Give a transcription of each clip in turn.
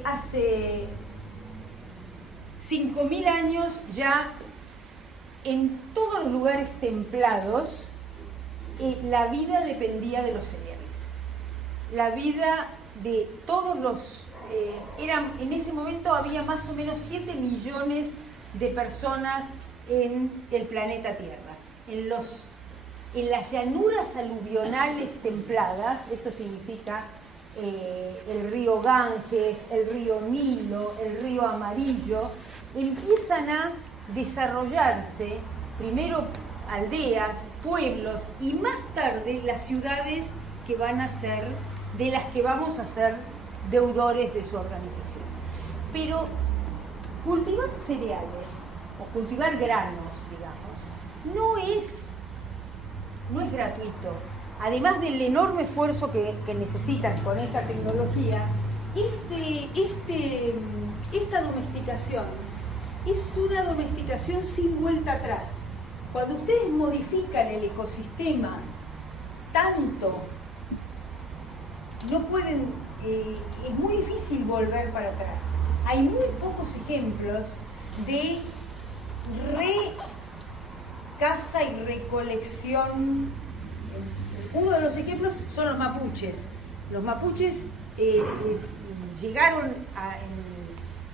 que hace 5.000 años ya en todos los lugares templados la vida dependía de los cereales. La vida de todos los... en ese momento había más o menos 7 millones de personas en el planeta Tierra. En las llanuras aluvionales templadas, esto significa el río Ganges, el río Nilo, el río Amarillo, empiezan a desarrollarse primero aldeas, pueblos y más tarde las ciudades que van a ser, de las que vamos a ser deudores de su organización. Pero cultivar cereales o cultivar granos, digamos, no es gratuito. Además del enorme esfuerzo que necesitan con esta tecnología, esta domesticación es una domesticación sin vuelta atrás. Cuando ustedes modifican el ecosistema tanto, no pueden, es muy difícil volver para atrás. Hay muy pocos ejemplos de caza y recolección. Uno de los ejemplos son los mapuches. Los mapuches llegaron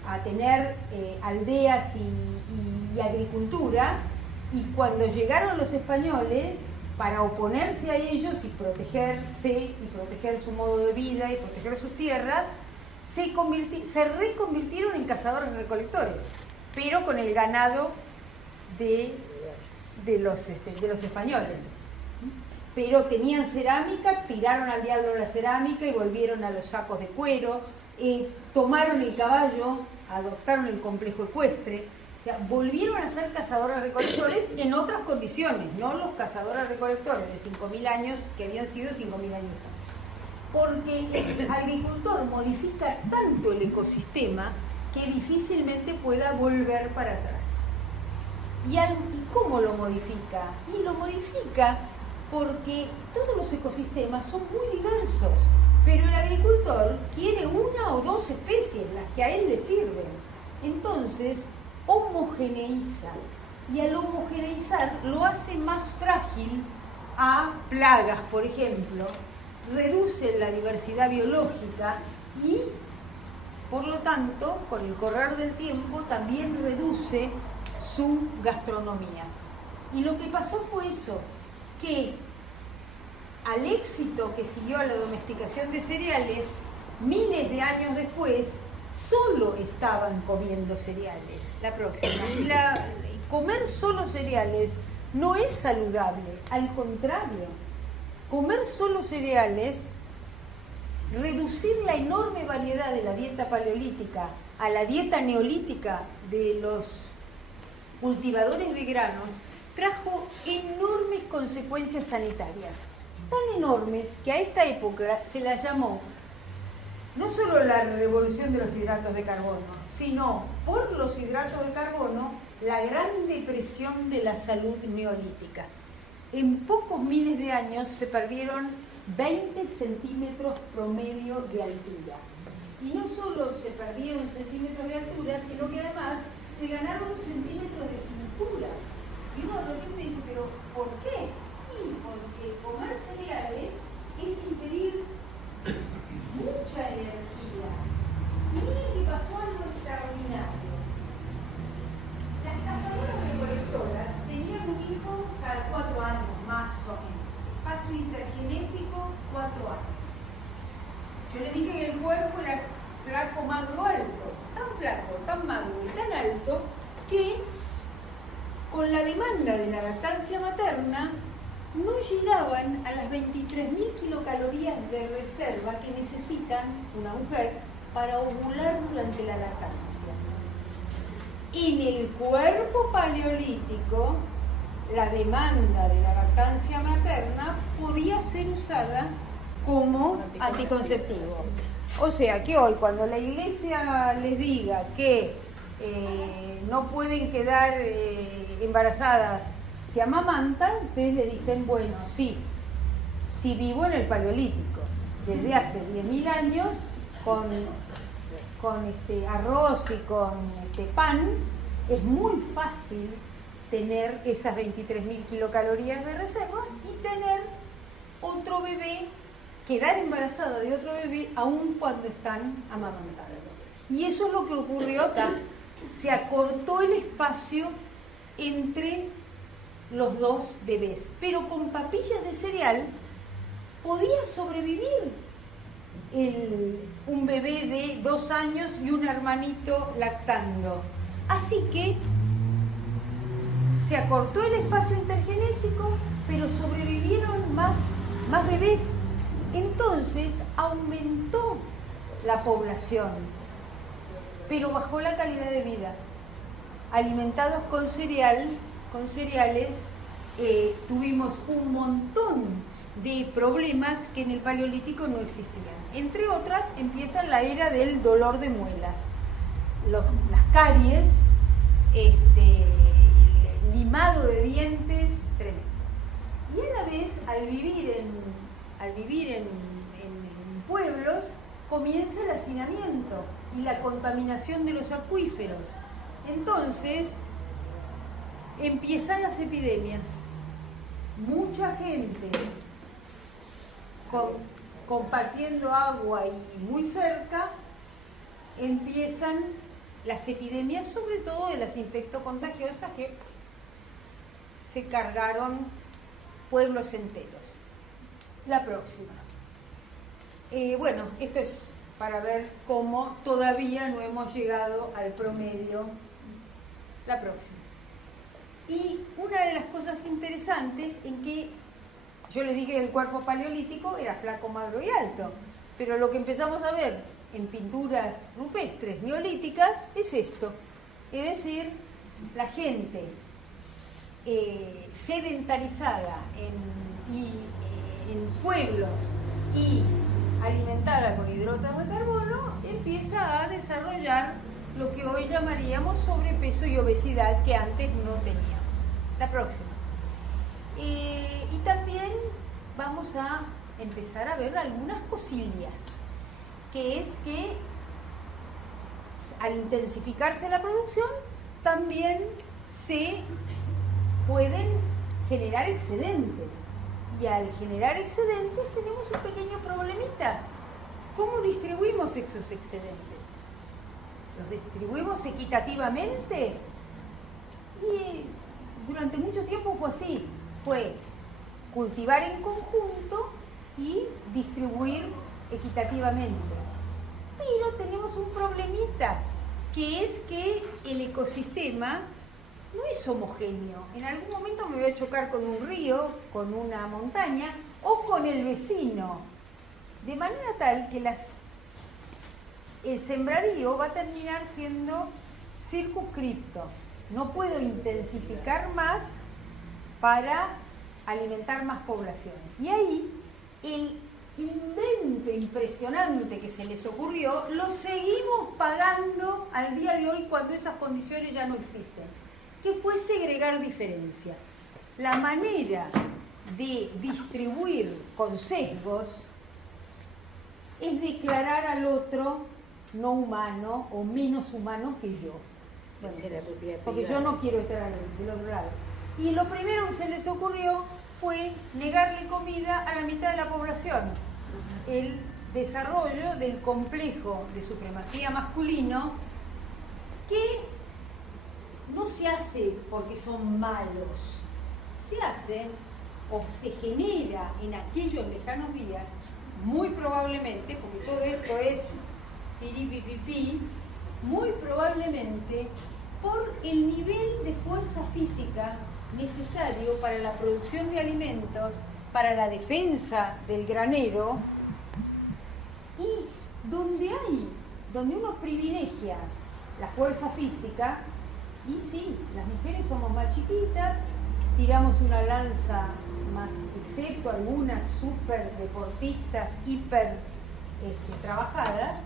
a tener aldeas y agricultura, y cuando llegaron los españoles, para oponerse a ellos y protegerse y proteger su modo de vida y proteger sus tierras, se reconvirtieron en cazadores-recolectores, pero con el ganado de los españoles. Pero tenían cerámica, tiraron al diablo la cerámica y volvieron a los sacos de cuero, tomaron el caballo, adoptaron el complejo ecuestre, o sea, volvieron a ser cazadores-recolectores en otras condiciones, no los cazadores-recolectores de 5.000 años que habían sido 5.000 años antes. Porque el agricultor modifica tanto el ecosistema que difícilmente pueda volver para atrás. ¿Y cómo lo modifica? Y lo modifica porque todos los ecosistemas son muy diversos, pero el agricultor quiere una o dos especies, las que a él le sirven. Entonces, homogeneiza, y al homogeneizar lo hace más frágil a plagas, por ejemplo, reduce la diversidad biológica y, por lo tanto, con el correr del tiempo también reduce su gastronomía. Y lo que pasó fue eso, que al éxito que siguió a la domesticación de cereales, miles de años después, solo estaban comiendo cereales. La próxima. Comer solo cereales no es saludable, al contrario. Comer solo cereales, reducir la enorme variedad de la dieta paleolítica a la dieta neolítica de los cultivadores de granos, trajo enormes consecuencias sanitarias, tan enormes que a esta época se la llamó no solo la revolución de los hidratos de carbono, sino por los hidratos de carbono la gran depresión de la salud neolítica. En pocos miles de años se perdieron 20 centímetros promedio de altura. Y no solo se perdieron centímetros de altura, sino que además se ganaron centímetros de cintura. Y uno de repente dice, ¿pero por qué? Y porque comer cereales es impedir mucha energía. Y miren que pasó algo extraordinario. Las cazadoras recolectoras tenían un hijo cada 4 años, más o menos. Paso intergenésico, 4 años. Yo le dije que el cuerpo era flaco, magro, alto. Tan flaco, tan magro y tan alto que con la demanda de la lactancia materna no llegaban a las 23.000 kilocalorías de reserva que necesitan una mujer para ovular durante la lactancia. En el cuerpo paleolítico, la demanda de la lactancia materna podía ser usada como anticonceptivo. O sea que hoy, cuando la Iglesia les diga que no pueden quedar embarazadas si amamantan, ustedes le dicen, bueno, sí, si vivo en el Paleolítico, desde hace 10.000 años, con arroz y con pan, es muy fácil tener esas 23.000 kilocalorías de reserva y tener otro bebé, quedar embarazada de otro bebé aun cuando están amamantando. Y eso es lo que ocurrió acá. Se acortó el espacio entre los dos bebés, pero con papillas de cereal podía sobrevivir un bebé de 2 años y un hermanito lactando. Así que se acortó el espacio intergenésico, pero sobrevivieron más bebés. Entonces aumentó la población, pero bajó la calidad de vida. Alimentados con cereales, tuvimos un montón de problemas que en el Paleolítico no existían. Entre otras, empieza la era del dolor de muelas, las caries, el limado de dientes, tremendo. Y a la vez, al vivir en pueblos, comienza el hacinamiento y la contaminación de los acuíferos. Entonces, empiezan las epidemias. Mucha gente compartiendo agua y muy cerca, empiezan las epidemias, sobre todo de las infectocontagiosas, que se cargaron pueblos enteros. La próxima. Bueno, esto es para ver cómo todavía no hemos llegado al promedio. La próxima. Y una de las cosas interesantes en que yo les dije que el cuerpo paleolítico era flaco, magro y alto, pero lo que empezamos a ver en pinturas rupestres neolíticas es esto, es decir, la gente sedentarizada en pueblos y alimentada con hidratos de carbono empieza a desarrollar lo que hoy llamaríamos sobrepeso y obesidad, que antes no teníamos. La próxima. Y también vamos a empezar a ver algunas cosillas, que es que al intensificarse la producción también se pueden generar excedentes, y al generar excedentes tenemos un pequeño problemita. ¿Cómo distribuimos esos excedentes? ¿Los distribuimos equitativamente? Y durante mucho tiempo fue así, fue cultivar en conjunto y distribuir equitativamente. Pero tenemos un problemita, que es que el ecosistema no es homogéneo. En algún momento me voy a chocar con un río, con una montaña o con el vecino, de manera tal que el sembradío va a terminar siendo circunscripto. No puedo intensificar más para alimentar más poblaciones. Y ahí el invento impresionante que se les ocurrió lo seguimos pagando al día de hoy, cuando esas condiciones ya no existen, que fue segregar diferencia. La manera de distribuir con sesgos es declarar al otro no humano o menos humano que yo. Bueno, porque yo no quiero estar del otro lado. Y lo primero que se les ocurrió fue negarle comida a la mitad de la población. El desarrollo del complejo de supremacía masculino, que no se hace porque son malos, se hace o se genera en aquellos lejanos días, muy probablemente, porque todo esto es piripipipi, muy probablemente por el nivel de fuerza física necesario para la producción de alimentos, para la defensa del granero, y donde uno privilegia la fuerza física, y sí, las mujeres somos más chiquitas, tiramos una lanza más, excepto algunas súper deportistas, hiper trabajadas,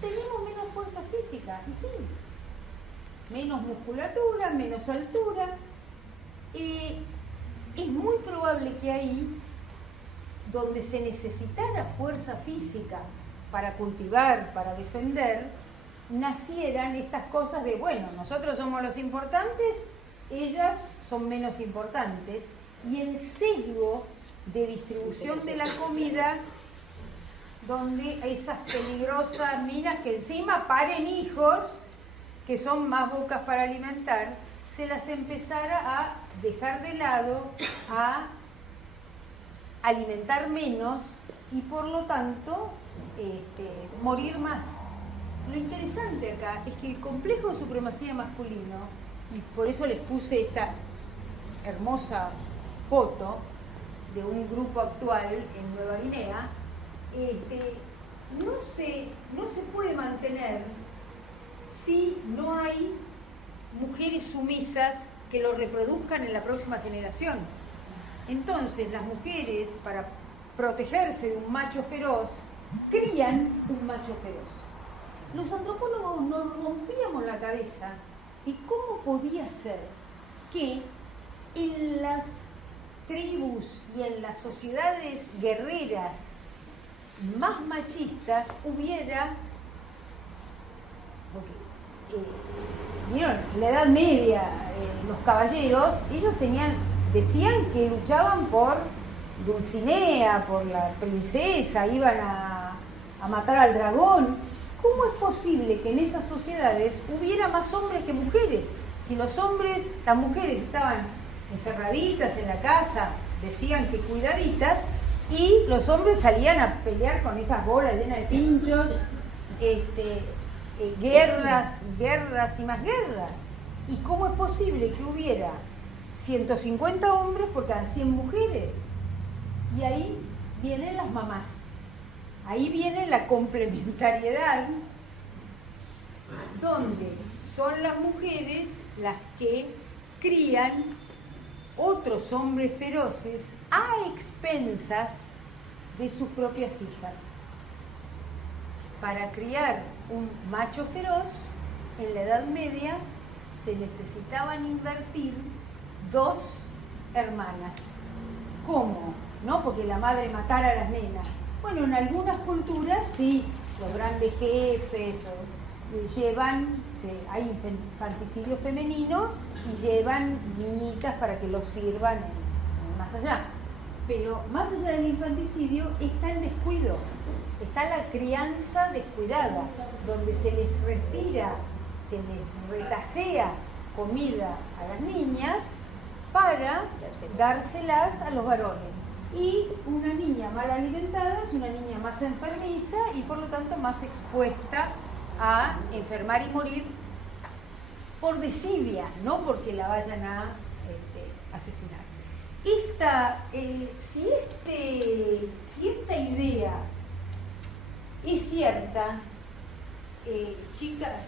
tenemos menos fuerza física, y sí, menos musculatura, menos altura. Es muy probable que ahí, donde se necesitara fuerza física para cultivar, para defender, nacieran estas cosas de, bueno, nosotros somos los importantes, ellas son menos importantes, y el sesgo de distribución de la comida, donde esas peligrosas minas que encima paren hijos, que son más bocas para alimentar, se las empezara a dejar de lado, a alimentar menos y por lo tanto morir más. Lo interesante acá es que el complejo de supremacía masculino, y por eso les puse esta hermosa foto de un grupo actual en Nueva Guinea, no se puede mantener si no hay mujeres sumisas que lo reproduzcan en la próxima generación. Entonces las mujeres, para protegerse de un macho feroz, crían un macho feroz. Los antropólogos nos rompíamos la cabeza de cómo podía ser que en las tribus y en las sociedades guerreras más machistas hubiera, ¿vieron? En la Edad Media, los caballeros, ellos decían que luchaban por Dulcinea, por la princesa, iban a matar al dragón. ¿Cómo es posible que en esas sociedades hubiera más hombres que mujeres? Si las mujeres estaban encerraditas en la casa, decían que cuidaditas, y los hombres salían a pelear con esas bolas llenas de pinchos, guerras y más guerras. ¿Y cómo es posible que hubiera 150 hombres por cada 100 mujeres? Y ahí vienen las mamás, ahí viene la complementariedad, donde son las mujeres las que crían otros hombres feroces a expensas de sus propias hijas. Para criar un macho feroz, en la Edad Media se necesitaban invertir 2 hermanas. ¿Cómo? No porque la madre matara a las nenas. Bueno, en algunas culturas sí, los grandes jefes hay infanticidio femenino y llevan niñitas para que los sirvan más allá. Pero más allá del infanticidio está el descuido, está la crianza descuidada, donde se les retira, se les retasea comida a las niñas para dárselas a los varones. Y una niña mal alimentada es una niña más enfermiza y por lo tanto más expuesta a enfermar y morir por desidia, no porque la vayan a asesinar. Si esta idea es cierta, chicas,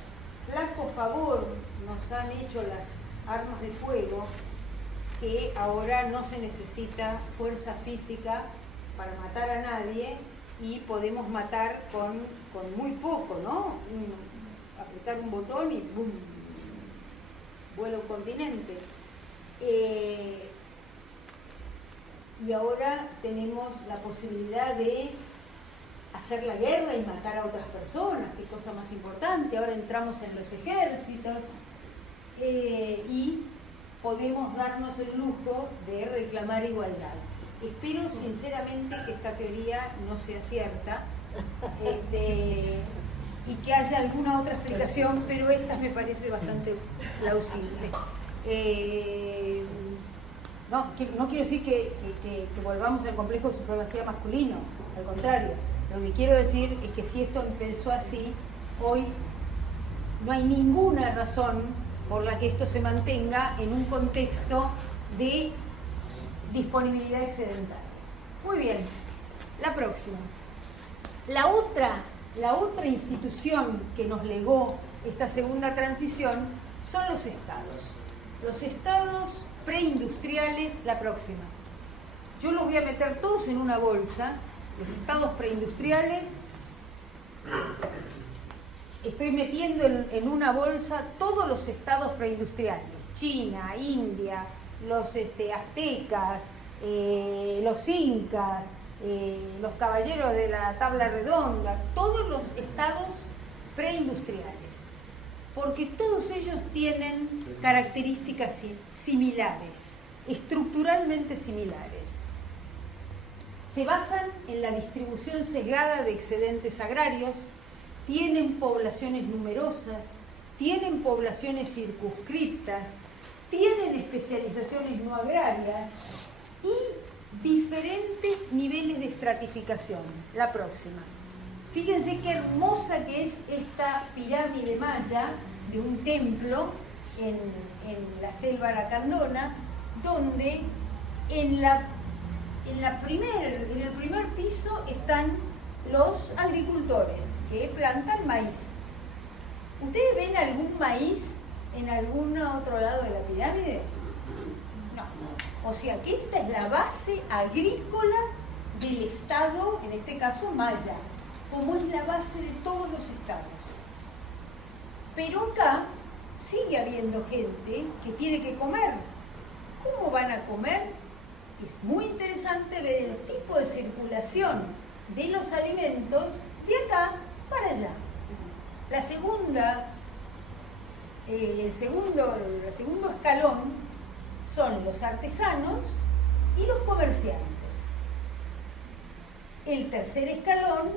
flaco favor nos han hecho las armas de fuego, que ahora no se necesita fuerza física para matar a nadie y podemos matar con muy poco, ¿no? Apretar un botón y ¡bum! Vuela un continente. Y ahora tenemos la posibilidad de hacer la guerra y matar a otras personas, qué cosa más importante. Ahora entramos en los ejércitos y podemos darnos el lujo de reclamar igualdad. Espero sinceramente que esta teoría no sea cierta y que haya alguna otra explicación, pero esta me parece bastante plausible. No quiero decir que volvamos al complejo de supremacía masculino, al contrario. Lo que quiero decir es que si esto empezó así, hoy no hay ninguna razón por la que esto se mantenga en un contexto de disponibilidad excedentaria. Muy bien, la próxima. La otra institución que nos legó esta segunda transición son los estados. Los estados preindustriales, la próxima. Yo los voy a meter todos en una bolsa. Los estados preindustriales, estoy metiendo en una bolsa todos los estados preindustriales. China, India, los aztecas, los incas, los caballeros de la tabla redonda, todos los estados preindustriales industriales, porque todos ellos tienen características similares, estructuralmente similares. Se basan en la distribución sesgada de excedentes agrarios, tienen poblaciones numerosas, tienen poblaciones circunscriptas, tienen especializaciones no agrarias y diferentes niveles de estratificación. La próxima. Fíjense qué hermosa que es esta pirámide maya de un templo en la selva lacandona, donde en el primer piso están los agricultores que plantan maíz. ¿Ustedes ven algún maíz en algún otro lado de la pirámide? No. O sea que esta es la base agrícola del estado, en este caso maya, como es la base de todos los estados. Pero acá sigue habiendo gente que tiene que comer. ¿Cómo van a comer? Es muy interesante ver el tipo de circulación de los alimentos de acá para allá. El segundo escalón son los artesanos y los comerciantes. El tercer escalón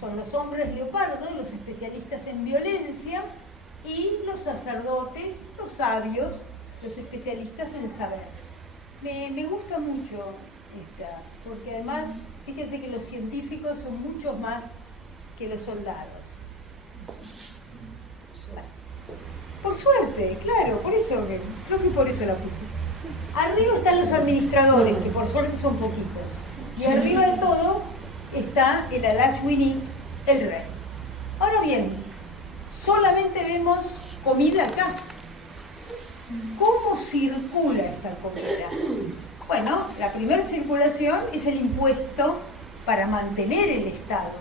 son los hombres leopardo, los especialistas en violencia, y los sacerdotes, los sabios, los especialistas en saber. Me gusta mucho esta, porque además, fíjense que los científicos son muchos más que los soldados. Por suerte, claro, por eso, creo que por eso la puse. Arriba están los administradores, que por suerte son poquitos. Y arriba de todo está el Alashwini, el rey. Ahora bien, solamente vemos comida acá. ¿Cómo circula esta comida? Bueno, la primera circulación es el impuesto para mantener el Estado.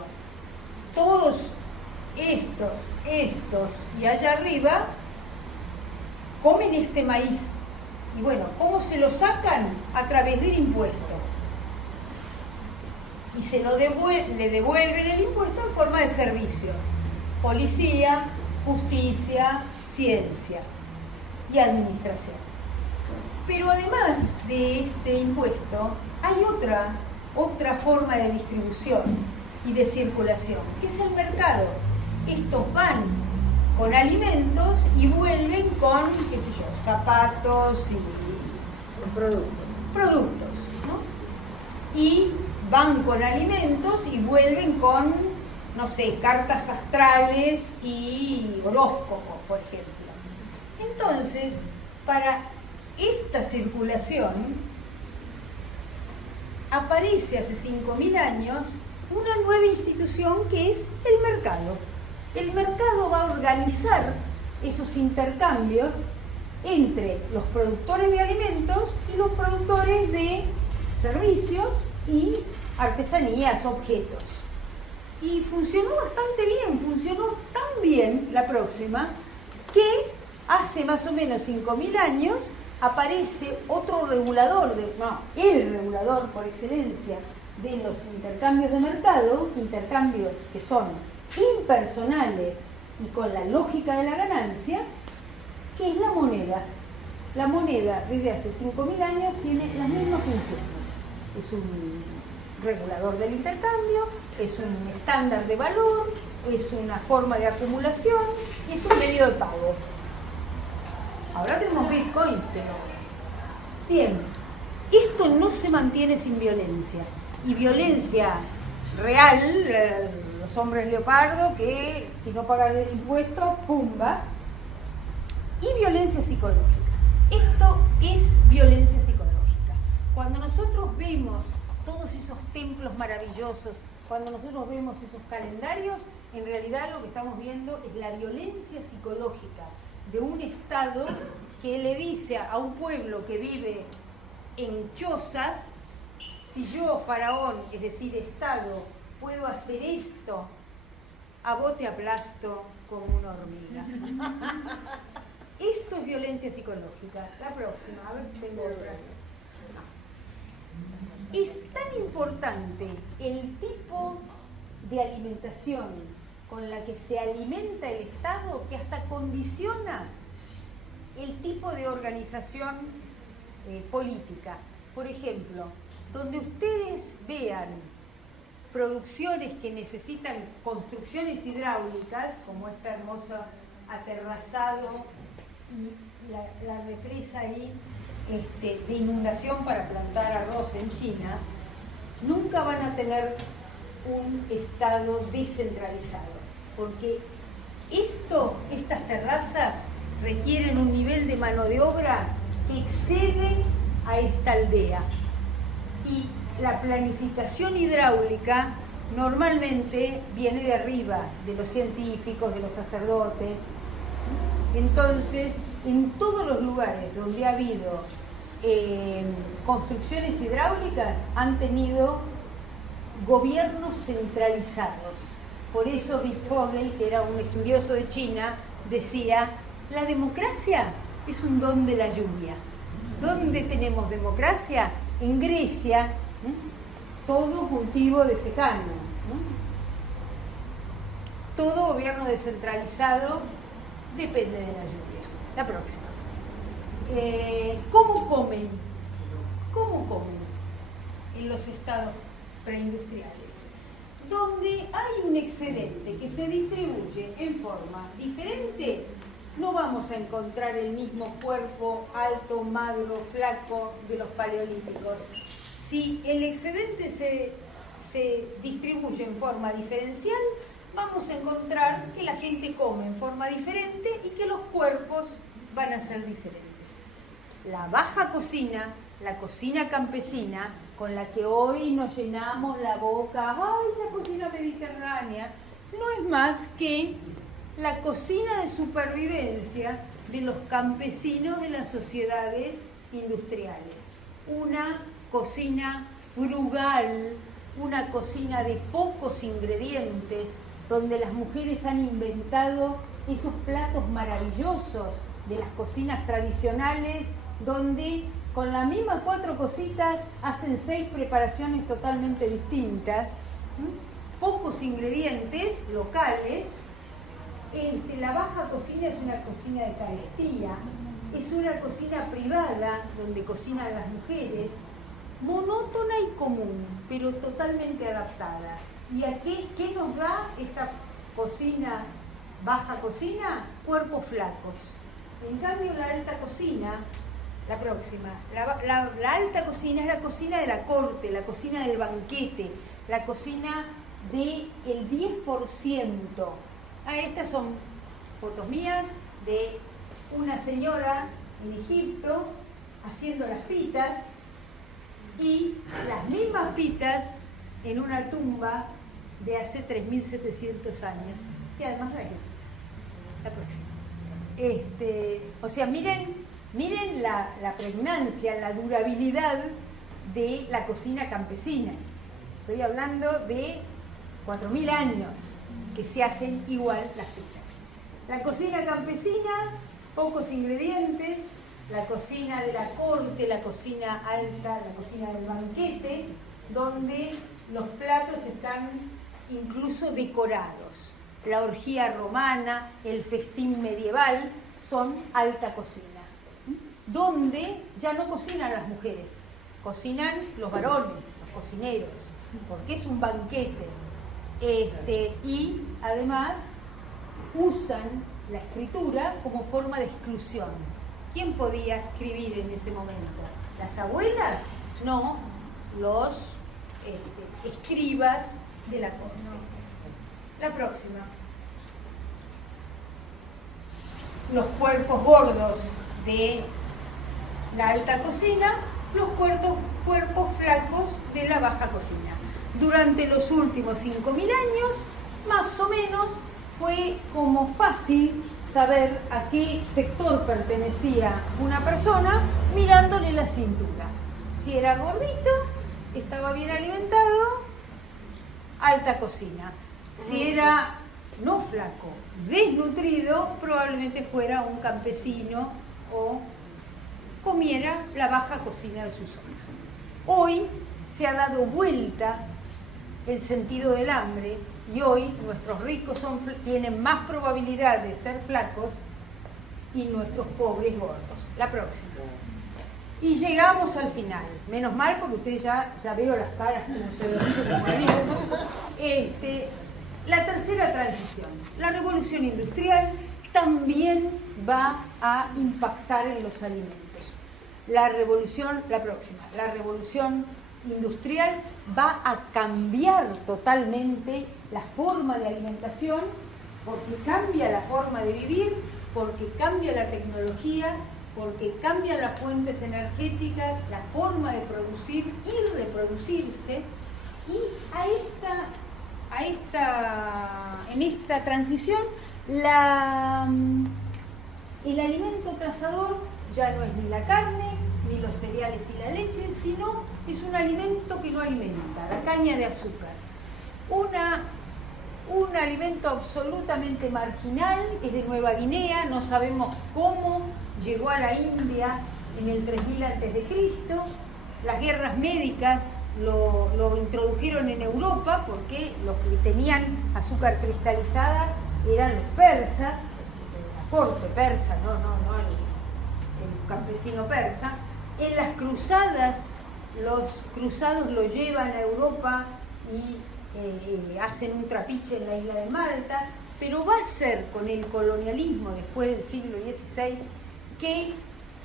Todos estos y allá arriba comen este maíz. Y bueno, ¿cómo se lo sacan? A través del impuesto. Y le devuelven el impuesto en forma de servicios. Policía, justicia, ciencia y administración. Pero además de este impuesto, hay otra forma de distribución y de circulación, que es el mercado. Estos van con alimentos y vuelven con, qué sé yo, zapatos y productos, ¿no? Y van con alimentos y vuelven con, no sé, cartas astrales y horóscopos, por ejemplo. Entonces, para esta circulación, aparece hace 5.000 años una nueva institución que es el mercado. El mercado va a organizar esos intercambios entre los productores de alimentos y los productores de servicios y artesanías, objetos. Y funcionó bastante bien, funcionó tan bien la próxima, que hace más o menos 5.000 años aparece otro regulador, el regulador por excelencia de los intercambios de mercado, intercambios que son impersonales y con la lógica de la ganancia, que es la moneda. La moneda desde hace 5.000 años tiene las mismas funciones. Es un regulador del intercambio, es un estándar de valor, es una forma de acumulación y es un medio de pago. Ahora tenemos Bitcoin, pero... Bien, esto no se mantiene sin violencia. Y violencia real, los hombres leopardo, que si no pagan el impuesto, ¡pumba! Y violencia psicológica. Esto es violencia psicológica. Cuando nosotros vemos todos esos templos maravillosos, cuando nosotros vemos esos calendarios, en realidad lo que estamos viendo es la violencia psicológica de un Estado que le dice a un pueblo que vive en chozas: si yo, faraón, es decir, Estado, puedo hacer esto, a vos te aplasto como una hormiga. Esto es violencia psicológica. La próxima, a ver si tengo otra. Es tan importante el tipo de alimentación con la que se alimenta el Estado que hasta condiciona el tipo de organización política. Por ejemplo, donde ustedes vean producciones que necesitan construcciones hidráulicas, como este hermoso aterrazado y la represa ahí de inundación para plantar arroz en China, nunca van a tener un Estado descentralizado, porque estas terrazas requieren un nivel de mano de obra que excede a esta aldea. Y la planificación hidráulica normalmente viene de arriba, de los científicos, de los sacerdotes. Entonces, en todos los lugares donde ha habido construcciones hidráulicas, han tenido gobiernos centralizados. Por eso Wittfogel, que era un estudioso de China, decía: la democracia es un don de la lluvia. ¿Dónde tenemos democracia? En Grecia, todo cultivo de secano, todo gobierno descentralizado depende de la lluvia. La próxima. ¿Cómo comen? ¿Cómo comen en los estados preindustriales? Donde hay un excedente que se distribuye en forma diferente, no vamos a encontrar el mismo cuerpo alto, magro, flaco de los paleolíticos. Si el excedente se distribuye en forma diferencial, vamos a encontrar que la gente come en forma diferente y que los cuerpos van a ser diferentes. La baja cocina, la cocina campesina, con la que hoy nos llenamos la boca, ¡ay, la cocina mediterránea!, no es más que la cocina de supervivencia de los campesinos de las sociedades industriales. Una cocina frugal, una cocina de pocos ingredientes, donde las mujeres han inventado esos platos maravillosos de las cocinas tradicionales, donde con las mismas 4 cositas hacen 6 preparaciones totalmente distintas, pocos ingredientes locales. La baja cocina es una cocina de carestía, es una cocina privada donde cocinan las mujeres, monótona y común, pero totalmente adaptada. ¿Y a qué nos da esta cocina, baja cocina? Cuerpos flacos. En cambio, la alta cocina, la próxima, la alta cocina es la cocina de la corte, la cocina del banquete, la cocina del 10%. Estas son fotos mías de una señora en Egipto haciendo las pitas, y las mismas pitas en una tumba de hace 3.700 años, y además la Egipto. La próxima. O sea, miren la pregnancia, la durabilidad de la cocina campesina. Estoy hablando de 4.000 años que se hacen igual las pitas. La cocina campesina, pocos ingredientes. La cocina de la corte, la cocina alta, la cocina del banquete, donde los platos están incluso decorados. La orgía romana, el festín medieval son alta cocina, donde ya no cocinan las mujeres, cocinan los varones, los cocineros, porque es un banquete. Y además usan la escritura como forma de exclusión. ¿Quién podía escribir en ese momento? ¿Las abuelas? No, los escribas de la corte. La próxima. Los cuerpos gordos de la alta cocina, los cuerpos flacos de la baja cocina. Durante los últimos 5.000 años, más o menos, fue como fácil saber a qué sector pertenecía una persona mirándole la cintura. Si era gordito, estaba bien alimentado, alta cocina. Si era no flaco, desnutrido, probablemente fuera un campesino o comiera la baja cocina de su zona. Hoy se ha dado vuelta el sentido del hambre y hoy nuestros ricos tienen más probabilidad de ser flacos y nuestros pobres gordos. La próxima. Y llegamos al final. Menos mal, porque ustedes ya veo las caras como se ven. La tercera transición, la revolución industrial, también va a impactar en los alimentos. La próxima, la revolución industrial va a cambiar totalmente la forma de alimentación, porque cambia la forma de vivir, porque cambia la tecnología, porque cambian las fuentes energéticas, la forma de producir y reproducirse, y en esta transición el alimento trazador ya no es ni la carne, ni los cereales y la leche, sino es un alimento que no alimenta, la caña de azúcar. Un alimento absolutamente marginal, es de Nueva Guinea, no sabemos cómo llegó a la India en el 3000 a.C. Las guerras médicas lo introdujeron en Europa porque los que tenían azúcar cristalizada eran los persas, la corte persa, no el campesino persa. En las cruzadas, los cruzados lo llevan a Europa y hacen un trapiche en la isla de Malta, pero va a ser con el colonialismo después del siglo XVI que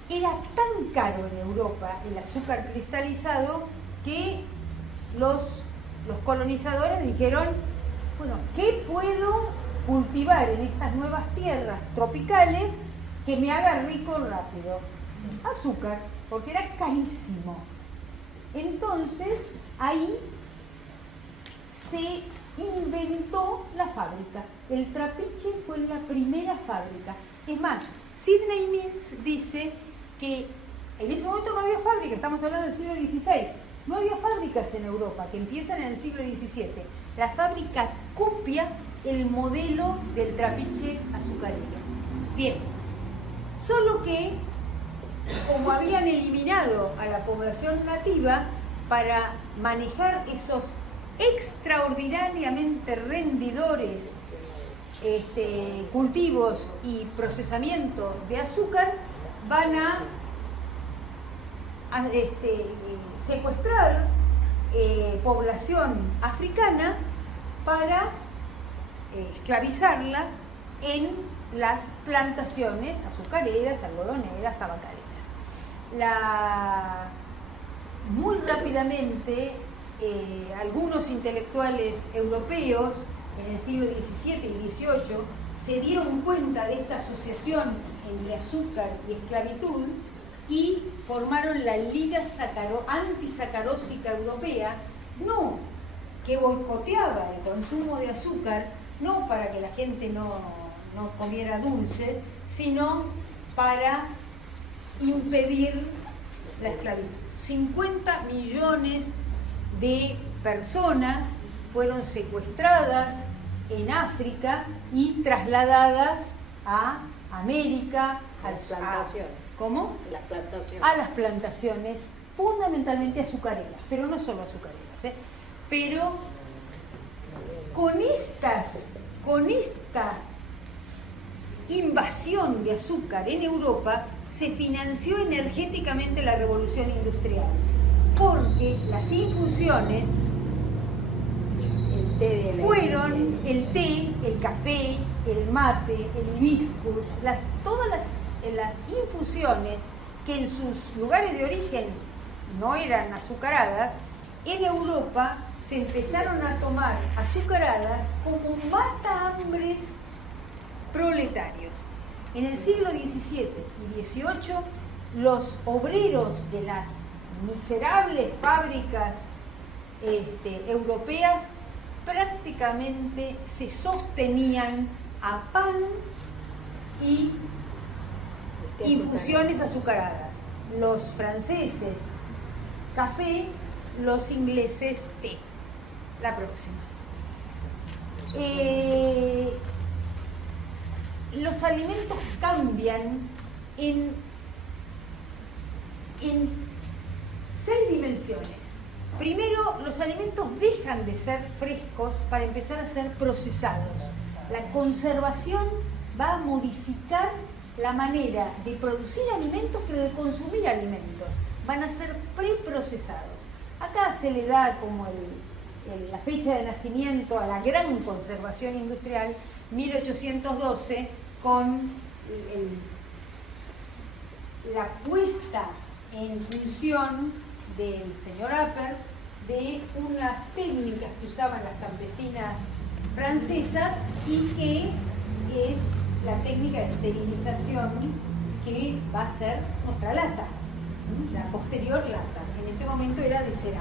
era tan caro en Europa el azúcar cristalizado que los colonizadores dijeron, bueno, ¿qué puedo cultivar en estas nuevas tierras tropicales que me haga rico rápido? Azúcar, porque era carísimo. Entonces, ahí se inventó la fábrica. El trapiche fue la primera fábrica. Es más, Sidney Mills dice que en ese momento no había fábrica, estamos hablando del siglo XVI, no había fábricas en Europa, que empiezan en el siglo XVII. La fábrica copia el modelo del trapiche azucarero. Bien, solo que, como habían eliminado a la población nativa, para manejar esos extraordinariamente rendidores cultivos y procesamiento de azúcar, van a secuestrar población africana para esclavizarla en las plantaciones azucareras, algodoneras, tabacaleras. Muy rápidamente algunos intelectuales europeos en el siglo XVII y XVIII se dieron cuenta de esta asociación entre azúcar y esclavitud y formaron la Liga Antisacarósica Europea, no que boicoteaba el consumo de azúcar, no para que la gente no comiera dulces, sino para impedir la esclavitud. 50 millones de personas fueron secuestradas en África y trasladadas a América, a las plantaciones. ¿Cómo? Las plantaciones. A las plantaciones, fundamentalmente azucareras, pero no solo azucareras, pero con esta invasión de azúcar en Europa se financió energéticamente la revolución industrial, porque las infusiones fueron el té, el café, el mate, el hibiscus, todas las infusiones que en sus lugares de origen no eran azucaradas, en Europa se empezaron a tomar azucaradas como matahambres proletarios. En el siglo XVII y XVIII, los obreros de las miserables fábricas europeas prácticamente se sostenían a pan y infusiones azucaradas. Los franceses, café; los ingleses, té. La próxima. Los alimentos cambian en 6 dimensiones. Primero, los alimentos dejan de ser frescos para empezar a ser procesados. La conservación va a modificar la manera de producir alimentos, pero de consumir alimentos. Van a ser preprocesados. Acá se le da como la fecha de nacimiento a la gran conservación industrial, 1812, con la puesta en función del señor Appert de unas técnicas que usaban las campesinas francesas y que es la técnica de esterilización que va a ser nuestra lata, la posterior lata. En ese momento era de cerámica.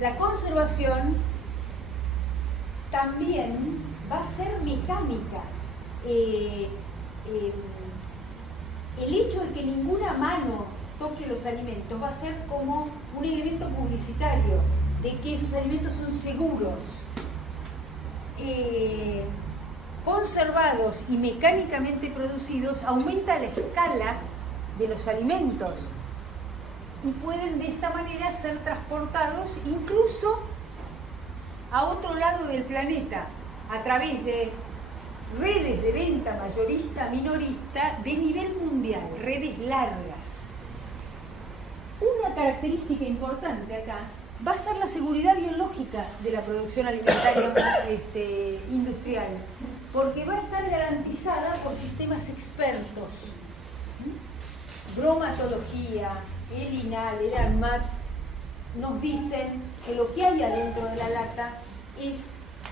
La conservación también va a ser mecánica. El hecho de que ninguna mano toque los alimentos va a ser como un elemento publicitario de que esos alimentos son seguros, conservados y mecánicamente producidos. Aumenta la escala de los alimentos y pueden de esta manera ser transportados incluso a otro lado del planeta a través de redes de venta mayorista, minorista de nivel mundial, redes largas. Una característica importante acá va a ser la seguridad biológica de la producción alimentaria industrial, porque va a estar garantizada por sistemas expertos. Bromatología, el INAL, el ANMAT, nos dicen que lo que hay adentro de la lata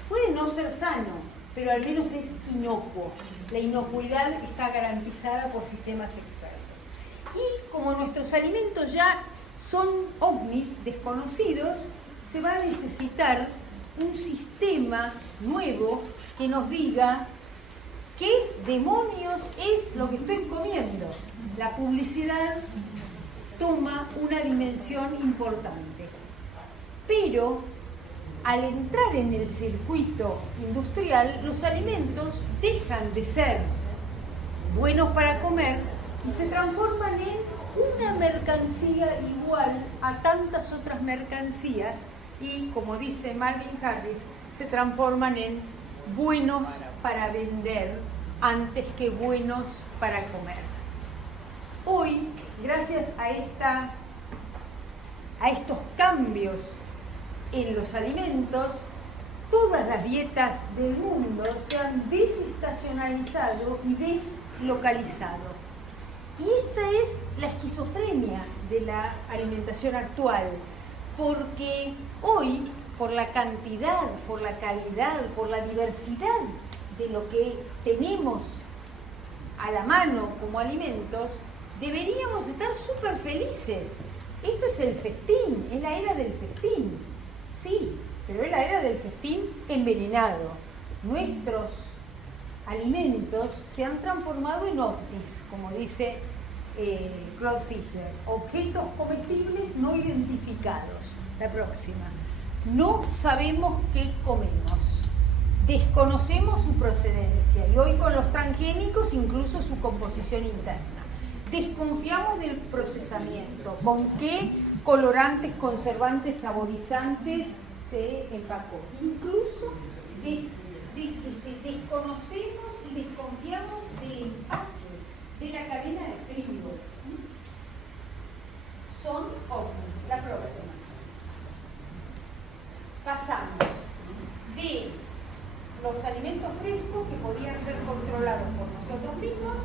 puede no ser sano, pero al menos es inocuo. La inocuidad está garantizada por sistemas expertos. Y como nuestros alimentos ya son ovnis desconocidos, se va a necesitar un sistema nuevo que nos diga qué demonios es lo que estoy comiendo. La publicidad toma una dimensión importante. Pero al entrar en el circuito industrial, los alimentos dejan de ser buenos para comer y se transforman en una mercancía igual a tantas otras mercancías y, como dice Marvin Harris, se transforman en buenos para vender antes que buenos para comer. Hoy, gracias a estos cambios en los alimentos, todas las dietas del mundo se han desestacionalizado y deslocalizado. Y esta es la esquizofrenia de la alimentación actual, porque hoy, por la cantidad, por la calidad, por la diversidad de lo que tenemos a la mano como alimentos, deberíamos estar súper felices. Esto es el festín, es la era del festín. Sí, pero es la era del festín envenenado. Nuestros alimentos se han transformado en ovnis, como dice Claude Fisher, objetos comestibles no identificados. La próxima. No sabemos qué comemos, desconocemos su procedencia y hoy con los transgénicos incluso su composición interna. Desconfiamos del procesamiento, con qué colorantes, conservantes, saborizantes se empacó. Incluso desconocemos y desconfiamos del empaque, de la cadena de frío. Son ovnis. La próxima. Pasamos de los alimentos frescos que podían ser controlados por nosotros mismos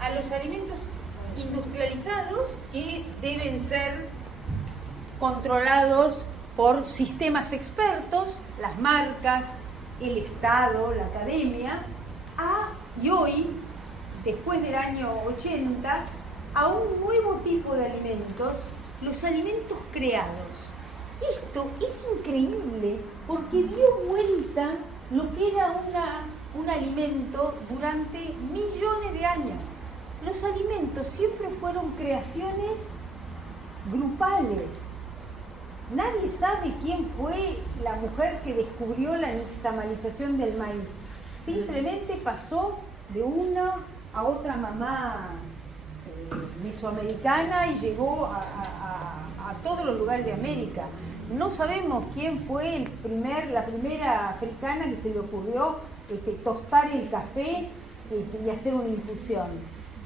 a los alimentos industrializados que deben ser controlados por sistemas expertos, las marcas, el Estado, la academia, y hoy, después del año 80, a un nuevo tipo de alimentos, los alimentos creados. Esto es increíble porque dio vuelta lo que era un alimento durante millones de años. Los alimentos siempre fueron creaciones grupales. Nadie sabe quién fue la mujer que descubrió la nixtamalización del maíz. Simplemente pasó de una a otra mamá mesoamericana y llegó a todos los lugares de América. No sabemos quién fue la primera africana que se le ocurrió tostar el café y hacer una infusión.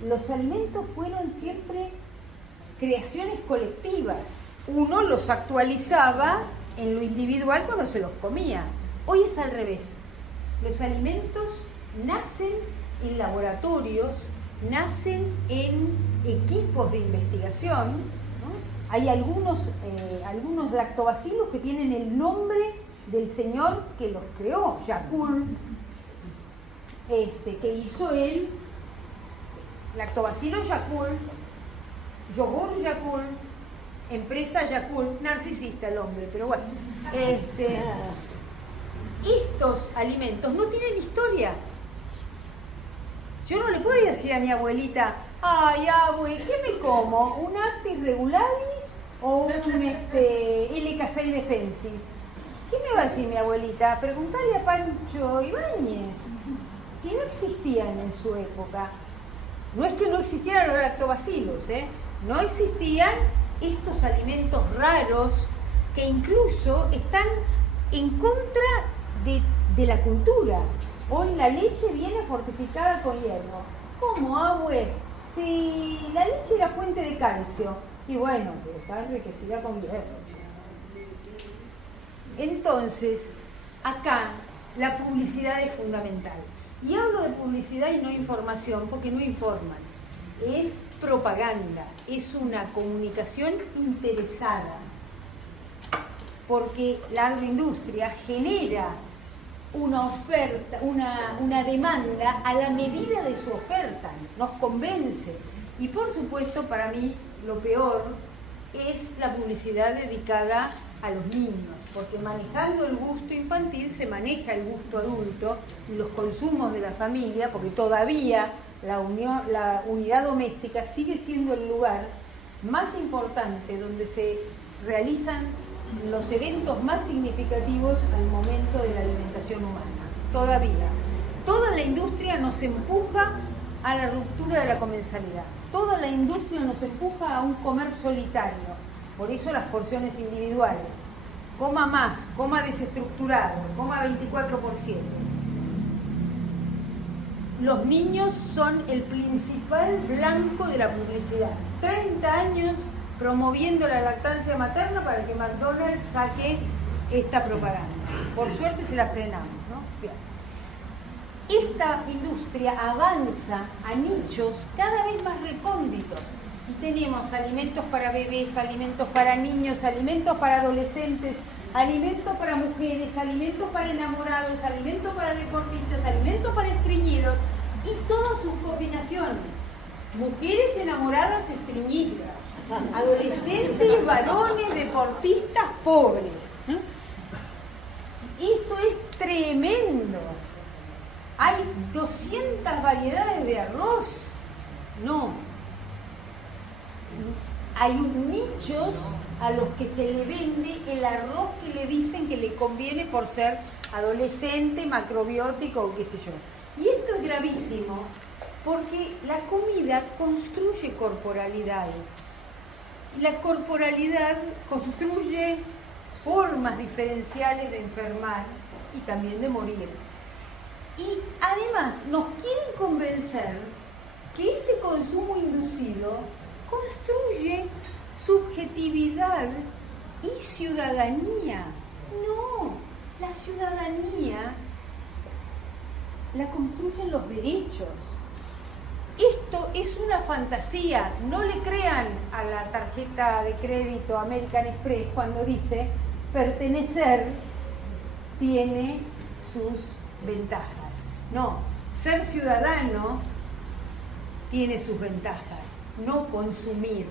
Los alimentos fueron siempre creaciones colectivas. Uno los actualizaba en lo individual cuando se los comía. Hoy es al revés. Los alimentos nacen en laboratorios, nacen en equipos de investigación, ¿no? Hay algunos lactobacilos que tienen el nombre del señor que los creó, Yakult, que hizo el lactobacilo Yakult, yogur Yakult, empresa Yakult, narcisista el hombre, pero bueno. Estos alimentos no tienen historia. Yo no le puedo decir a mi abuelita, ay, abue, ¿qué me como? ¿Un Actis regularis o un LK6 defensis? ¿Qué me va a decir mi abuelita? Preguntarle a Pancho Ibáñez. Si no existían en su época, no es que no existieran los lactobacilos, no existían estos alimentos raros que incluso están en contra de la cultura. Hoy la leche viene fortificada con hierro. ¿Cómo, abue? Si la leche era fuente de calcio. Y bueno, pero está enriquecida con hierro. Entonces, acá la publicidad es fundamental. Y hablo de publicidad y no información, porque no informan. Es propaganda, es una comunicación interesada. Porque la agroindustria genera una oferta, una demanda a la medida de su oferta, nos convence. Y por supuesto, para mí, lo peor es la publicidad dedicada a los niños, porque manejando el gusto infantil se maneja el gusto adulto y los consumos de la familia, porque todavía la unidad doméstica sigue siendo el lugar más importante donde se realizan los eventos más significativos al momento de la alimentación humana. Todavía. Toda la industria nos empuja a la ruptura de la comensalidad. Toda la industria nos empuja a un comer solitario. Por eso las porciones individuales. Coma más, coma desestructurado, coma 24%. Los niños son el principal blanco de la publicidad. 30 años promoviendo la lactancia materna para que McDonald's saque esta propaganda. Por suerte se la frenamos, ¿no? Bien. Esta industria avanza a nichos cada vez más recónditos. Y tenemos alimentos para bebés, alimentos para niños, alimentos para adolescentes, alimentos para mujeres, alimentos para enamorados, alimentos para deportistas, alimentos para estreñidos y todas sus combinaciones. Mujeres enamoradas estreñidas, adolescentes, varones, deportistas, pobres. Esto es tremendo. Hay 200 variedades de arroz. No. Hay nichos a los que se le vende el arroz que le dicen que le conviene por ser adolescente, macrobiótico o qué sé yo. Y esto es gravísimo porque la comida construye corporalidad. La corporalidad construye formas diferenciales de enfermar y también de morir. Y además nos quieren convencer que este consumo inducido construye subjetividad y ciudadanía. No, la ciudadanía la construyen los derechos. Esto es una fantasía. No le crean a la tarjeta de crédito American Express cuando dice pertenecer tiene sus ventajas. No, ser ciudadano tiene sus ventajas, no consumir.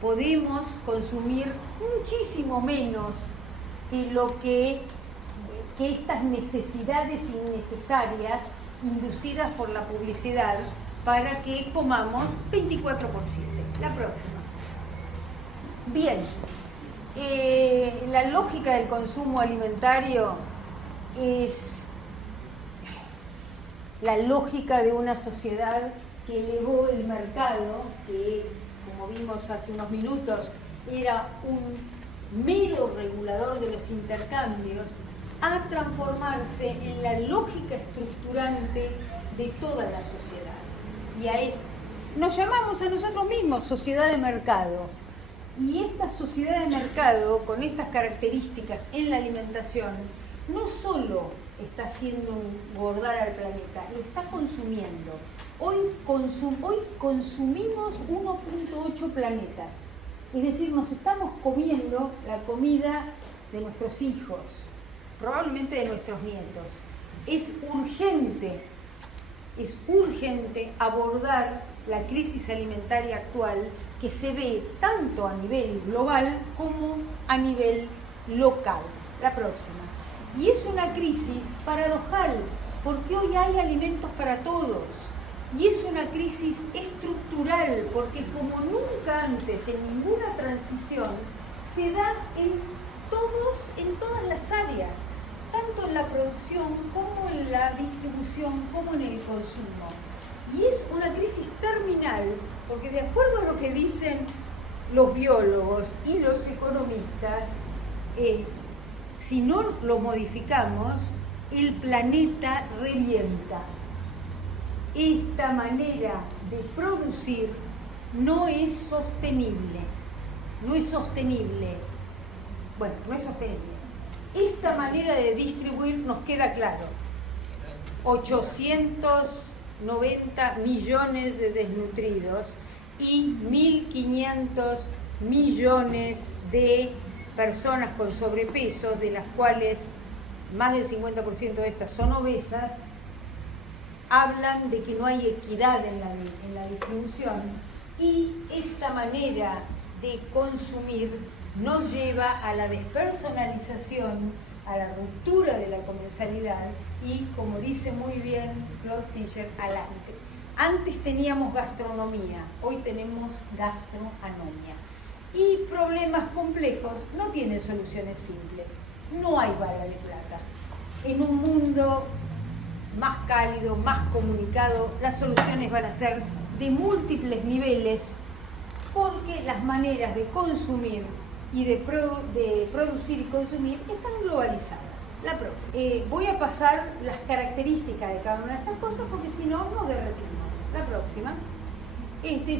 Podemos consumir muchísimo menos que estas necesidades innecesarias inducidas por la publicidad para que comamos 24 por 7. La próxima. Bien, la lógica del consumo alimentario es la lógica de una sociedad que elevó el mercado, que como vimos hace unos minutos era un mero regulador de los intercambios, a transformarse en la lógica estructurante de toda la sociedad. Y a esto nos llamamos a nosotros mismos sociedad de mercado. Y esta sociedad de mercado, con estas características en la alimentación, no solo está haciendo engordar al planeta, lo está consumiendo. Hoy consumimos 1.8 planetas. Es decir, nos estamos comiendo la comida de nuestros hijos, probablemente de nuestros nietos. Es urgente abordar la crisis alimentaria actual que se ve tanto a nivel global como a nivel local. La próxima. Y es una crisis paradojal, porque hoy hay alimentos para todos. Y es una crisis estructural, porque como nunca antes en ninguna transición, se da en todas las áreas, tanto en la producción como en la distribución, como en el consumo. Y es una crisis terminal, porque de acuerdo a lo que dicen los biólogos y los economistas, si no lo modificamos, el planeta revienta. Esta manera de producir no es sostenible. Esta manera de distribuir nos queda claro. 890 millones de desnutridos y 1.500 millones de personas con sobrepeso, de las cuales más del 50% de estas son obesas, hablan de que no hay equidad en la distribución, y esta manera de consumir nos lleva a la despersonalización, a la ruptura de la comensalidad y, como dice muy bien Claude Fischer, antes teníamos gastronomía, hoy tenemos gastroanomia. Y problemas complejos no tienen soluciones simples, no hay bala de plata. En un mundo más cálido, más comunicado, las soluciones van a ser de múltiples niveles, porque las maneras de consumir y de producir y consumir están globalizadas. La próxima. Voy a pasar las características de cada una de estas cosas, porque si no nos derretimos. La próxima.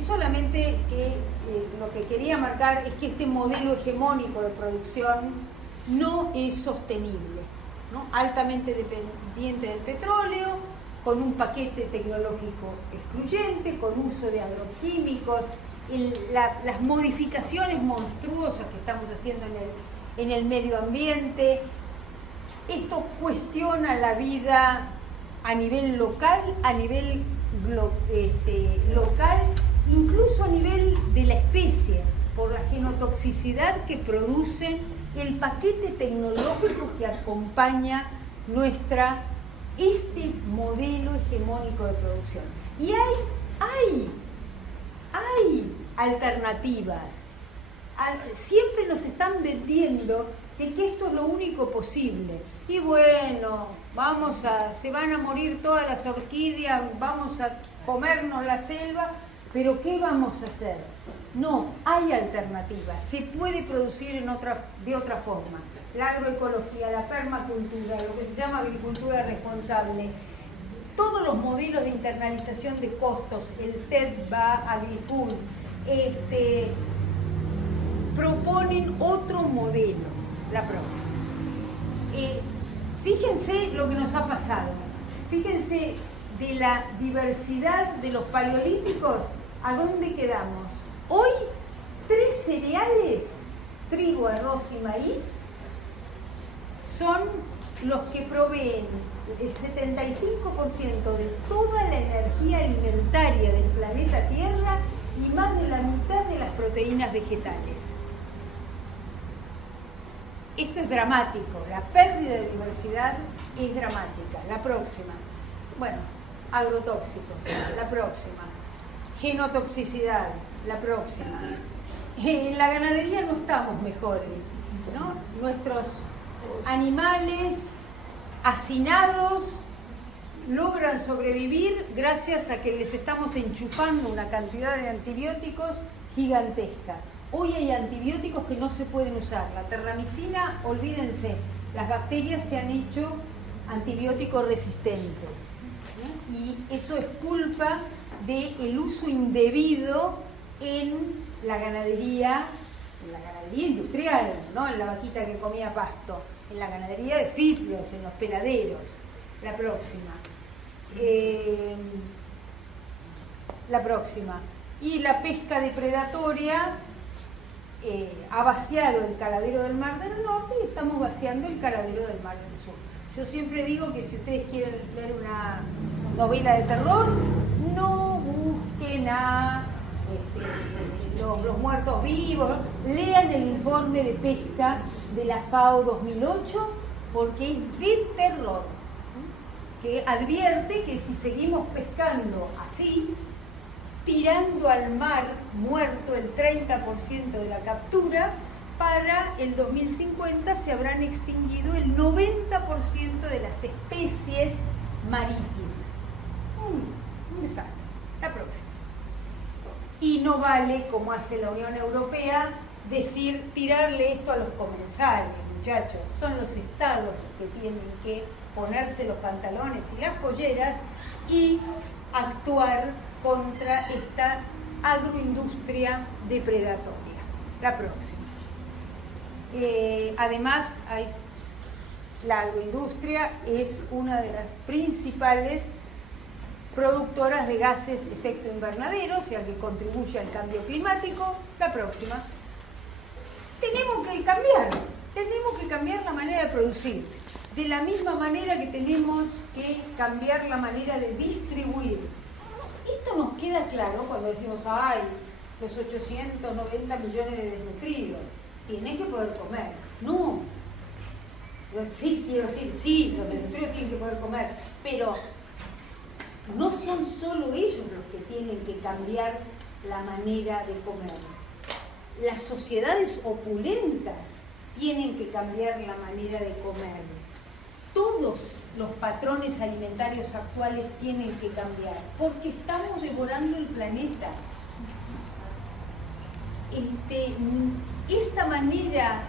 Solamente que lo que quería marcar es que este modelo hegemónico de producción no es sostenible, ¿no? Altamente dependiente del petróleo, con un paquete tecnológico excluyente, con uso de agroquímicos, las modificaciones monstruosas que estamos haciendo en el medio ambiente. Esto cuestiona la vida a nivel local, incluso a nivel de la especie, por la genotoxicidad que produce el paquete tecnológico que acompaña este modelo hegemónico de producción. Y hay alternativas. Siempre nos están vendiendo de que esto es lo único posible. Y bueno, se van a morir todas las orquídeas, vamos a comernos la selva, pero ¿qué vamos a hacer? No, hay alternativas, se puede producir de otra forma. La agroecología, la permacultura, lo que se llama agricultura responsable, todos los modelos de internalización de costos, el TED-BA, AgriFood, proponen otro modelo. La próxima. Fíjense lo que nos ha pasado. Fíjense de la diversidad de los paleolíticos, ¿a dónde quedamos? Hoy, 3 cereales, trigo, arroz y maíz, son los que proveen el 75% de toda la energía alimentaria del planeta Tierra y más de la mitad de las proteínas vegetales. Esto es dramático, la pérdida de diversidad es dramática. La próxima. Bueno, agrotóxicos, la próxima. Genotoxicidad, la próxima. En la ganadería no estamos mejores, ¿no? Nuestros animales hacinados logran sobrevivir gracias a que les estamos enchufando una cantidad de antibióticos gigantesca. Hoy hay antibióticos que no se pueden usar. La terramicina, olvídense, las bacterias se han hecho antibióticos resistentes. Y eso es culpa del uso indebido en la ganadería industrial, ¿no? En la vaquita que comía pasto, en la ganadería de fiflos, en los peladeros. La próxima. Y la pesca depredatoria ha vaciado el caladero del Mar del Norte y estamos vaciando el caladero del Mar del Sur. Yo siempre digo que si ustedes quieren leer una novela de terror, no busquen a los muertos vivos, ¿no? Lean el informe de pesca de la FAO 2008 porque es de terror, que advierte que si seguimos pescando así, tirando al mar muerto el 30% de la captura, para el 2050 se habrán extinguido el 90% de las especies marítimas. Un desastre. La próxima. Y no vale, como hace la Unión Europea, decir tirarle esto a los comensales, muchachos. Son los estados los que tienen que ponerse los pantalones y las polleras y actuar contra esta agroindustria depredatoria. La próxima. Además, la agroindustria es una de las principales productoras de gases de efecto invernadero, o sea que contribuye al cambio climático. La próxima. Tenemos que cambiar la manera de producir, de la misma manera que tenemos que cambiar la manera de distribuir. Esto nos queda claro cuando decimos, ay, los 890 millones de desnutridos, tienen que poder comer. No. Sí, quiero decir, sí, los desnutridos tienen que poder comer, pero no son solo ellos los que tienen que cambiar la manera de comer. Las sociedades opulentas tienen que cambiar la manera de comer. Todos los patrones alimentarios actuales tienen que cambiar, porque estamos devorando el planeta. Esta manera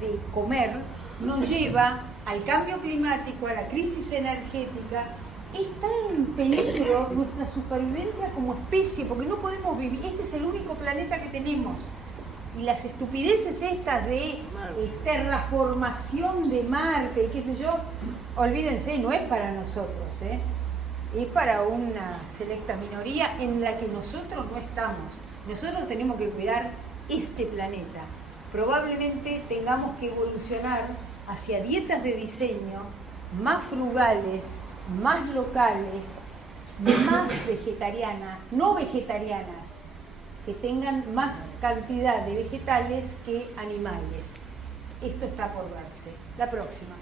de comer nos lleva al cambio climático, a la crisis energética. Está en peligro nuestra supervivencia como especie, porque no podemos vivir. Este es el único planeta que tenemos. Y las estupideces estas de terraformación de Marte y qué sé yo, olvídense, no es para nosotros, es para una selecta minoría en la que nosotros no estamos. Nosotros tenemos que cuidar este planeta. Probablemente tengamos que evolucionar hacia dietas de diseño más frugales, más locales, más vegetarianas, no vegetarianas, que tengan más cantidad de vegetales que animales. Esto está por verse. La próxima.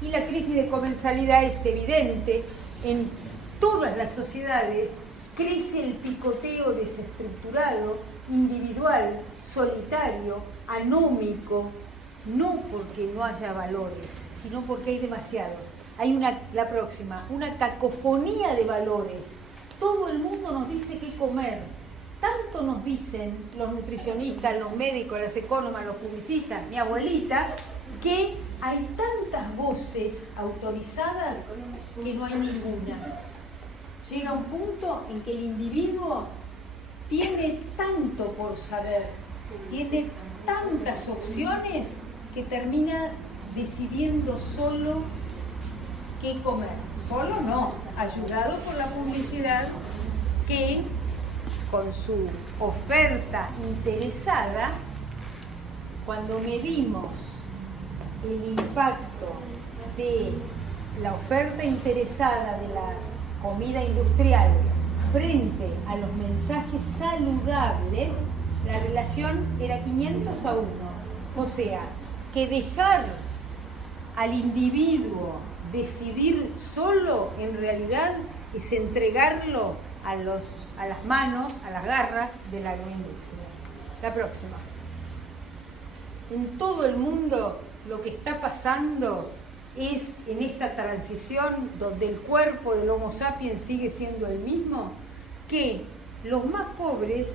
Y la crisis de comensalidad es evidente en todas las sociedades. Crece el picoteo desestructurado, individual, solitario, anómico, no porque no haya valores, sino porque hay demasiados. Hay la próxima, una cacofonía de valores. Todo el mundo nos dice qué comer. Tanto nos dicen los nutricionistas, los médicos, las ecónomas, los publicistas, mi abuelita, que hay tantas voces autorizadas que no hay ninguna. Llega un punto en que el individuo tiene tanto por saber, tiene tantas opciones que termina decidiendo solo qué comer. Solo no, ayudado por la publicidad que con su oferta interesada, cuando medimos el impacto de la oferta interesada de la comida industrial frente a los mensajes saludables, la relación era 500 a 1. O sea, que dejar al individuo decidir solo en realidad es entregarlo a las manos, a las garras de la agroindustria. La próxima. En todo el mundo lo que está pasando es en esta transición donde el cuerpo del Homo sapiens sigue siendo el mismo, que los más pobres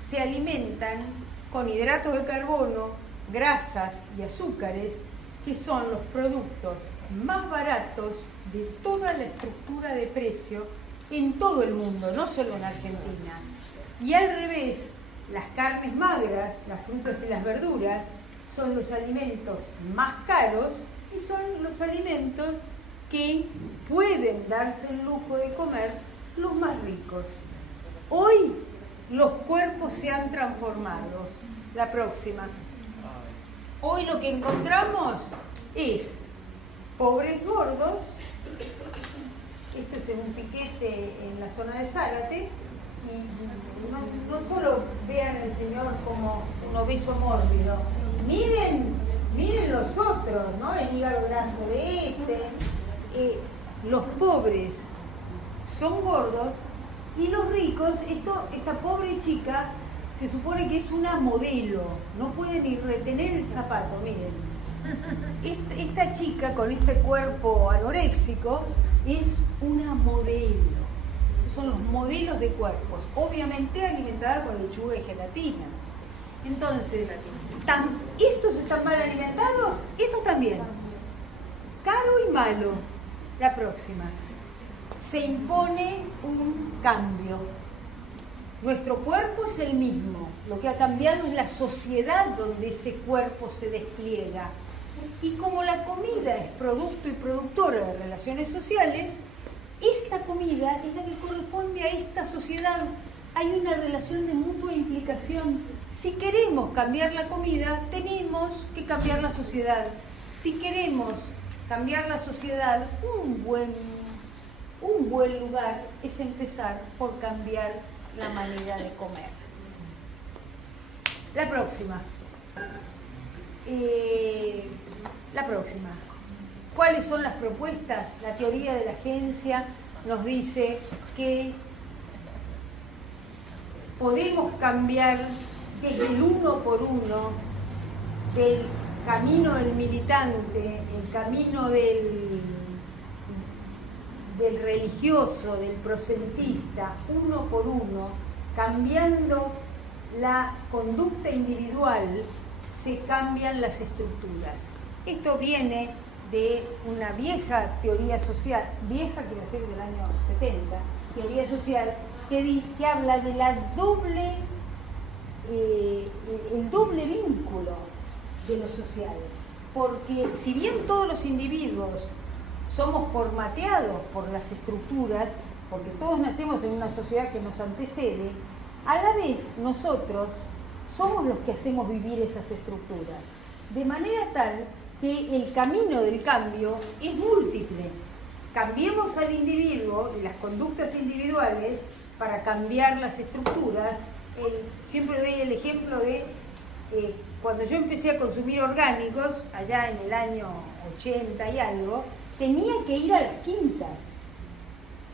se alimentan con hidratos de carbono, grasas y azúcares, que son los productos más baratos de toda la estructura de precio en todo el mundo, no solo en Argentina. Y al revés, las carnes magras, las frutas y las verduras, son los alimentos más caros y son los alimentos que pueden darse el lujo de comer los más ricos. Hoy los cuerpos se han transformado. La próxima. Hoy lo que encontramos es pobres gordos. Esto es en un piquete en la zona de Zárate. Y no solo vean al Señor como un obeso mórbido, miren los otros, ¿no? El hígado graso de los pobres son gordos y los ricos, esta pobre chica se supone que es una modelo, no puede ni retener el zapato, miren. Esta chica con este cuerpo anoréxico es una modelo. Son los modelos de cuerpos, obviamente alimentada con lechuga y gelatina. Entonces, ¿estos están mal alimentados? Estos también. Caro y malo. La próxima. Se impone un cambio. Nuestro cuerpo es el mismo. Lo que ha cambiado es la sociedad donde ese cuerpo se despliega. Y como la comida es producto y productora de relaciones sociales, esta comida es la que corresponde a esta sociedad. Hay una relación de mutua implicación. Si queremos cambiar la comida, tenemos que cambiar la sociedad. Si queremos cambiar la sociedad, un buen lugar es empezar por cambiar la manera de comer. La próxima. ¿Cuáles son las propuestas? La teoría de la agencia nos dice que podemos cambiar desde el uno por uno, del camino del militante, el camino del religioso, del proselitista, uno por uno, cambiando la conducta individual, se cambian las estructuras. Esto viene de una vieja teoría social, vieja quiero decir del año 70, teoría social, que habla de la el doble vínculo de lo social. Porque si bien todos los individuos somos formateados por las estructuras, porque todos nacemos en una sociedad que nos antecede, a la vez nosotros somos los que hacemos vivir esas estructuras. De manera tal que el camino del cambio es múltiple. Cambiemos al individuo y las conductas individuales para cambiar las estructuras. Siempre doy el ejemplo de cuando yo empecé a consumir orgánicos, allá en el año 80 y algo, tenía que ir a las quintas.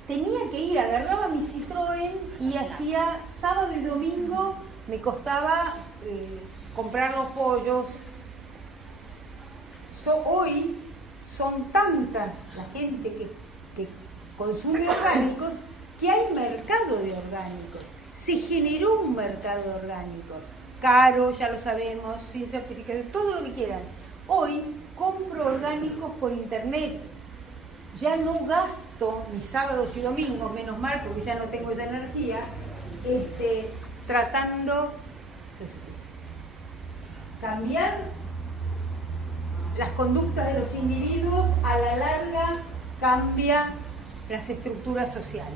Agarraba mi Citroën y hacía sábado y domingo, me costaba comprar los pollos. Hoy son tantas la gente que consume orgánicos que hay mercado de orgánicos. Se generó un mercado de orgánicos, caro, ya lo sabemos, sin certificación, todo lo que quieran. Hoy compro orgánicos por internet. Ya no gasto mis sábados y domingos, menos mal porque ya no tengo esa energía, tratando de cambiar las conductas de los individuos, a la larga cambia las estructuras sociales.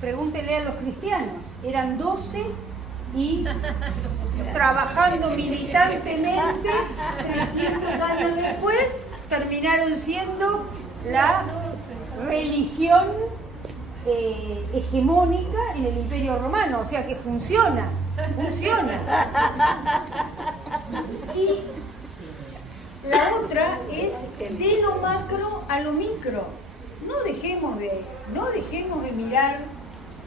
Pregúntele a los cristianos, eran 12 y trabajando militantemente, 300 años después, terminaron siendo la religión hegemónica en el Imperio Romano, o sea que funciona. Y la otra es de lo macro a lo micro. No dejemos de mirar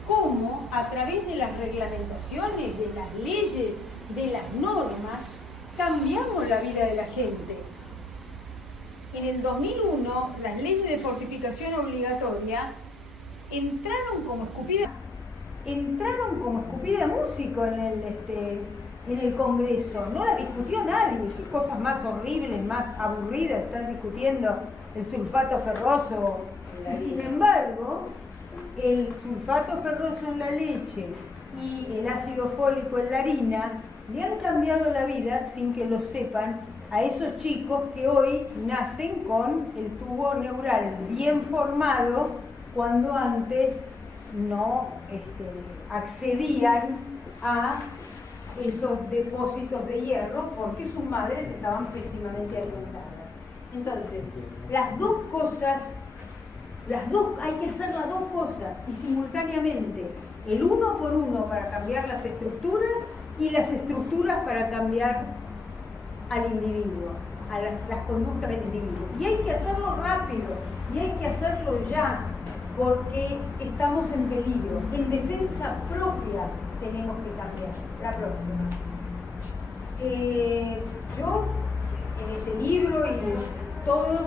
cómo a través de las reglamentaciones, de las leyes, de las normas, cambiamos la vida de la gente. en el 2001 las leyes de fortificación obligatoria entraron como escupida músico en el Congreso. No la discutió nadie, qué cosas más horribles, más aburridas están discutiendo el sulfato ferroso. Y sin embargo, el sulfato ferroso en la leche y el ácido fólico en la harina le han cambiado la vida sin que lo sepan a esos chicos que hoy nacen con el tubo neural bien formado cuando antes no accedían a esos depósitos de hierro porque sus madres estaban pésimamente alimentadas. Entonces, hay que hacer las dos cosas y simultáneamente, el uno por uno para cambiar las estructuras y las estructuras para cambiar al individuo, a las conductas del individuo. Y hay que hacerlo rápido, y hay que hacerlo ya, porque estamos en peligro. En defensa propia tenemos que cambiar. La próxima. Yo, en este libro y todos,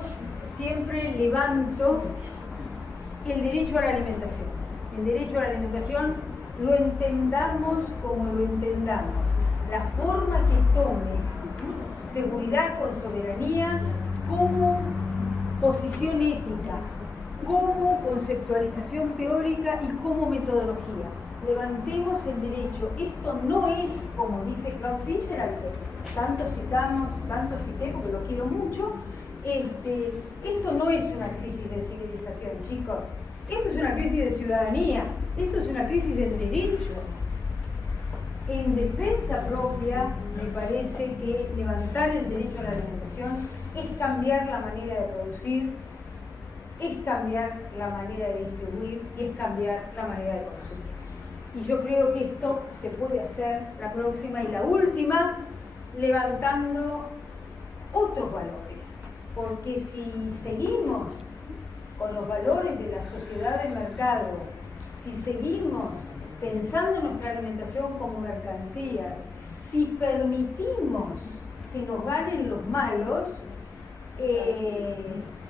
siempre levanto el derecho a la alimentación. El derecho a la alimentación lo entendamos como lo entendamos. La forma que tome seguridad con soberanía, como posición ética, como conceptualización teórica y como metodología. Levantemos el derecho. Esto no es, como dice Klaus Fischer, al que tanto cité porque lo quiero mucho, esto no es una crisis de civilización, chicos. Esto es una crisis de ciudadanía, esto es una crisis del derecho. En defensa propia, me parece que levantar el derecho a la alimentación es cambiar la manera de producir, es cambiar la manera de distribuir y es cambiar la manera de consumir. Y yo creo que esto se puede hacer la próxima y la última, levantando otros valores. Porque si seguimos con los valores de la sociedad de mercado, si seguimos pensando nuestra alimentación como mercancía, si permitimos que nos ganen los malos,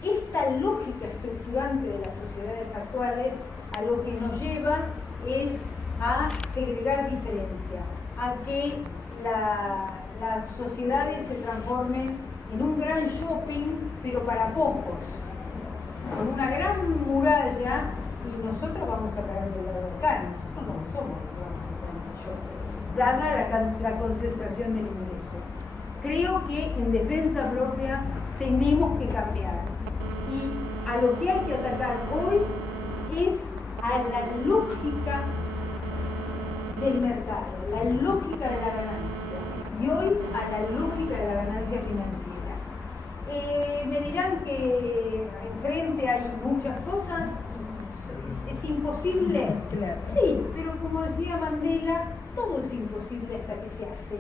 esta lógica estructurante de las sociedades actuales a lo que nos lleva es a segregar diferencia, a que las sociedades se transformen en un gran shopping, pero para pocos, con una gran muralla, y nosotros vamos a caer del lado de acá, nosotros no somos los que vamos a caer en el shopping, dada la concentración del ingreso. Creo que en defensa propia tenemos que cambiar, y a lo que hay que atacar hoy es a la lógica del mercado, la lógica de la ganancia, y hoy a la lógica de la ganancia financiera. Me dirán que enfrente hay muchas cosas, es imposible. Sí, pero como decía Mandela, todo es imposible hasta que se hace.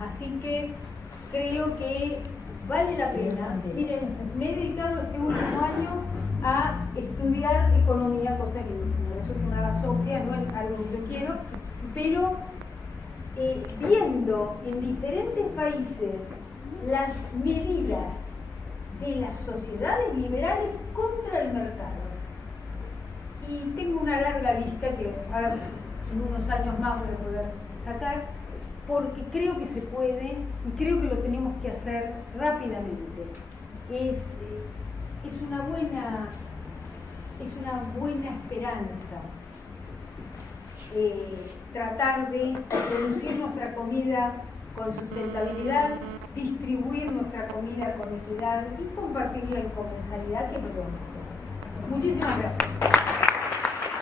Así que creo que vale la pena. Miren, me he dedicado este último año a estudiar economía, cosa que me resulta una basofia, no es algo que yo quiero, pero viendo en diferentes países las medidas de las sociedades liberales contra el mercado. Y tengo una larga lista que ahora en unos años más voy a poder sacar, porque creo que se puede y creo que lo tenemos que hacer rápidamente. Es una buena esperanza tratar de producir nuestra comida con sustentabilidad, distribuir nuestra comida con equidad y compartirla en comensalidad, que lo podemos hacer. Muchísimas gracias.